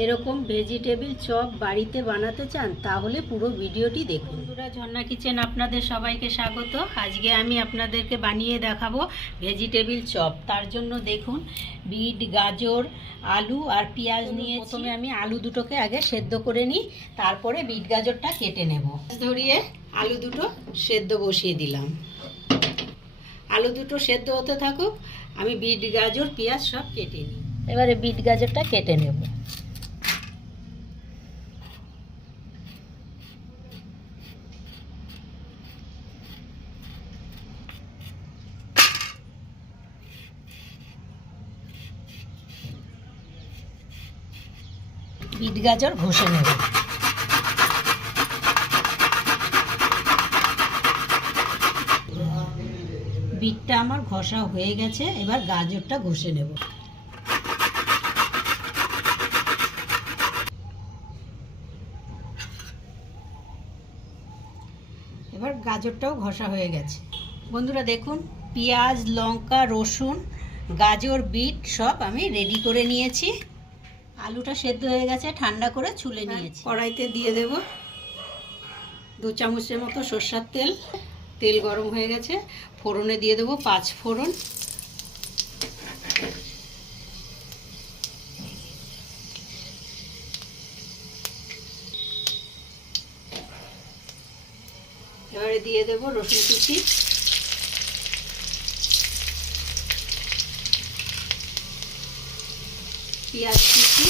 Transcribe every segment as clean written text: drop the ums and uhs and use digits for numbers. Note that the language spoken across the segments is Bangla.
এরকম ভেজিটেবিল চপ বাড়িতে বানাতে চান তাহলে পুরো ভিডিওটি দেখুন। বন্ধুরা, ঝর্ণা কিচেন আপনাদের সবাইকে স্বাগত। আজকে আমি আপনাদেরকে বানিয়ে দেখাবো ভেজিটেবিল চপ। তার জন্য দেখুন, বিট, গাজর, আলু আর পেঁয়াজ নিয়ে প্রথমে আমি আলু দুটোকে আগে সেদ্ধ করে নিই, তারপরে বিট গাজরটা কেটে নেব। ধরিয়ে আলু দুটো সেদ্ধ বসিয়ে দিলাম। আলু দুটো সেদ্ধ হতে থাকুক, আমি বিট, গাজর, পেঁয়াজ সব কেটে নিই। এবারে বিট গাজরটা কেটে নেব। বিট গাজর ঘষে নেব। বিটটা আমার ঘষা হয়ে গেছে, এবার গাজরটা ঘষে নেব। এবার গাজরটাও ঘষা হয়ে গেছে। বন্ধুরা দেখুন, পেঁয়াজ, লঙ্কা, রসুন, গাজর, বিট সব আমি রেডি করে নিয়েছি। আলুটা সেদ্ধ হয়ে গেছে, ঠান্ডা করে ছুলে নিয়েছি। কড়াইতে দিয়ে দেব 2 চামচের মতো সরষের তেল। তেল গরম হয়ে গেছে, ফোড়নে দিয়ে দেবো 5 ফোড়ন। এবারে দিয়ে দেবো রসুন কুচি, পেঁয়াজ কুচি,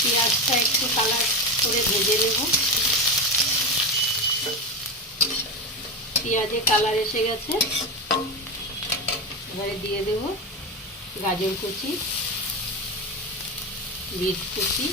পেঁয়াজটা একটু কালার করে ভেজে নেব। পেঁয়াজে কালার এসে গেছে, এবারে দিয়ে দেব গাজর কুচি, বিট কুচি,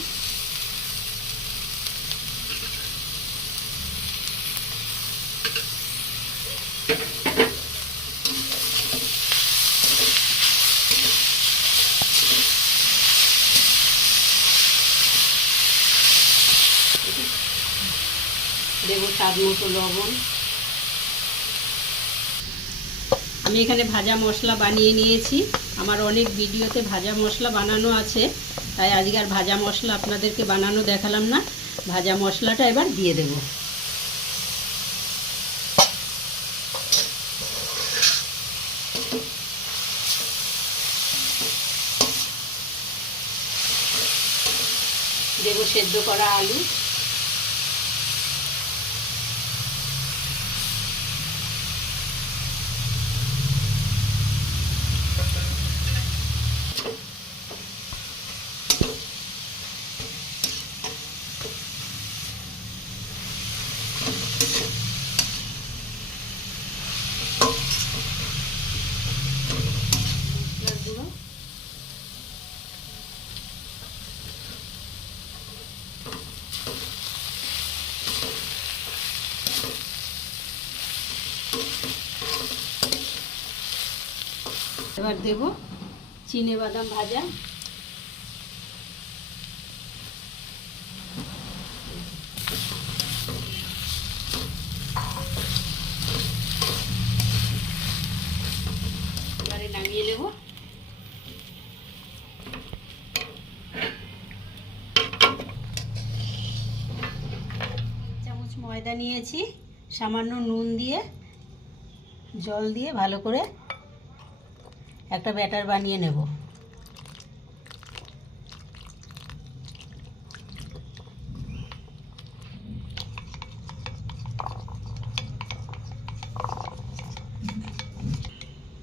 দেবো স্বাদ মতো লবণ। আমি এখানে ভাজা মশলা বানিয়ে নিয়েছি। আমার অনেক ভিডিওতে ভাজা মশলা বানানো আছে, তাই আজকে আর ভাজা মশলা আপনাদেরকে বানানো দেখালাম না। ভাজা মশলাটা এবার দিয়ে দেব। দেব সেদ্ধ করা আলু, এবার দেব চিনে বাদাম ভাজা, এবারে নামিয়ে নেব। চামচ ময়দা নিয়েছি, সামান্য নুন দিয়ে জল দিয়ে ভালো করে একটা ব্যাটার বানিয়ে নেব।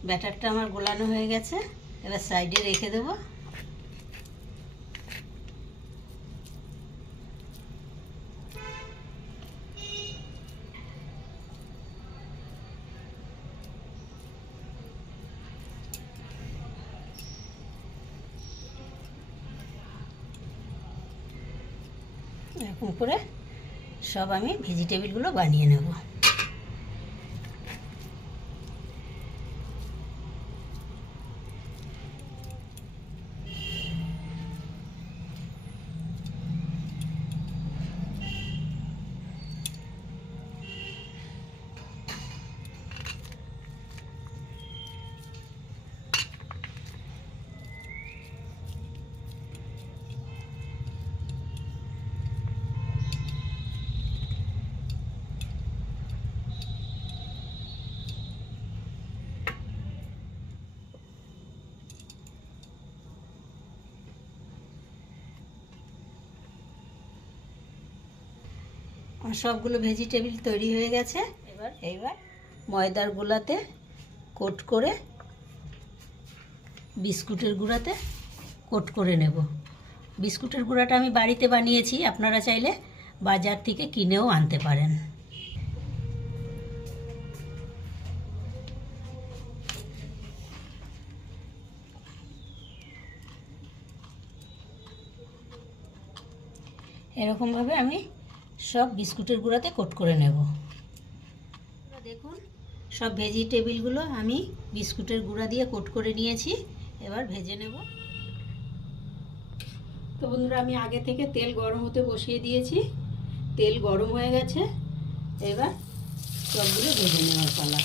ব্যাটারটা আমার গোলানো হয়ে গেছে, এবার সাইডে রেখে দেব। এরকম করে সব আমি ভেজিটেবিলগুলো বানিয়ে নেব। আমার সবগুলো ভেজিটেবিল তৈরি হয়ে গেছে। এবার ময়দার গুঁড়াতে কোট করে বিস্কুটের গুঁড়াতে কোট করে নেব। বিস্কুটের গুঁড়াটা আমি বাড়িতে বানিয়েছি, আপনারা চাইলে বাজার থেকে কিনেও আনতে পারেন। এরকমভাবে আমি সব বিস্কুটের গুঁড়াতে কোট করে নেব। দেখুন সব ভেজিটেবিলগুলো আমি বিস্কুটের গুঁড়া দিয়ে কোট করে নিয়েছি, এবার ভেজে নেব। তো বন্ধুরা আমি আগে থেকে তেল গরম হতে বসিয়ে দিয়েছি, তেল গরম হয়ে গেছে, এবার সবগুলো ভেজে নেওয়ার পালা।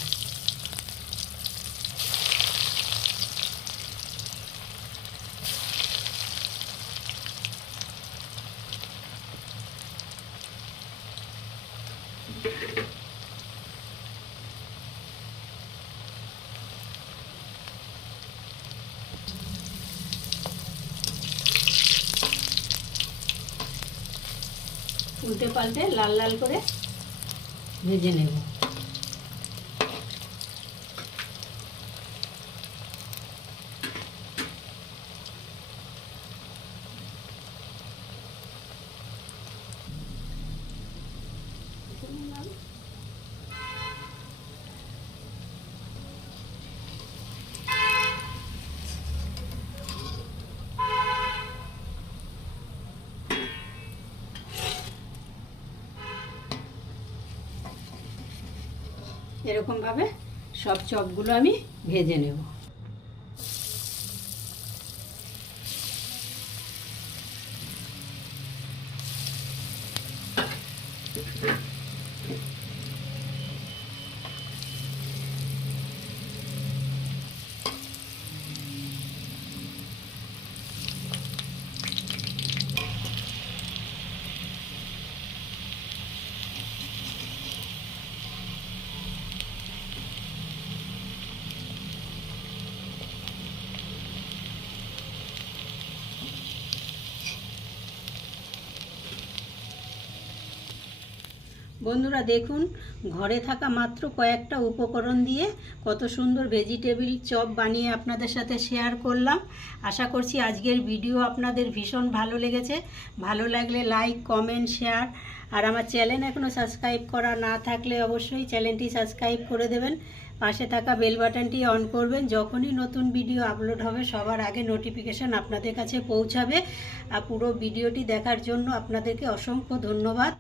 উল্টে পাল্টে লাল লাল করে ভেজে নেব। এরকমভাবে সব চপগুলো আমি ভেজে নেব। বন্ধুরা দেখুন ঘরে থাকা মাত্র কয়েকটা উপকরণ দিয়ে কত সুন্দর ভেজিটেবিল চপ বানিয়ে আপনাদের সাথে শেয়ার করলাম। আশা করছি আজকের ভিডিও আপনাদের ভীষণ ভালো লেগেছে। ভালো লাগলে লাইক, কমেন্ট, শেয়ার, আর আমার চ্যানেল এখনও সাবস্ক্রাইব করা না থাকলে অবশ্যই চ্যানেলটি সাবস্ক্রাইব করে দেবেন। পাশে থাকা বেল বাটনটি অন করবেন, যখনই নতুন ভিডিও আপলোড হবে সবার আগে নোটিফিকেশান আপনাদের কাছে পৌঁছাবে। আর পুরো ভিডিওটি দেখার জন্য আপনাদেরকে অসংখ্য ধন্যবাদ।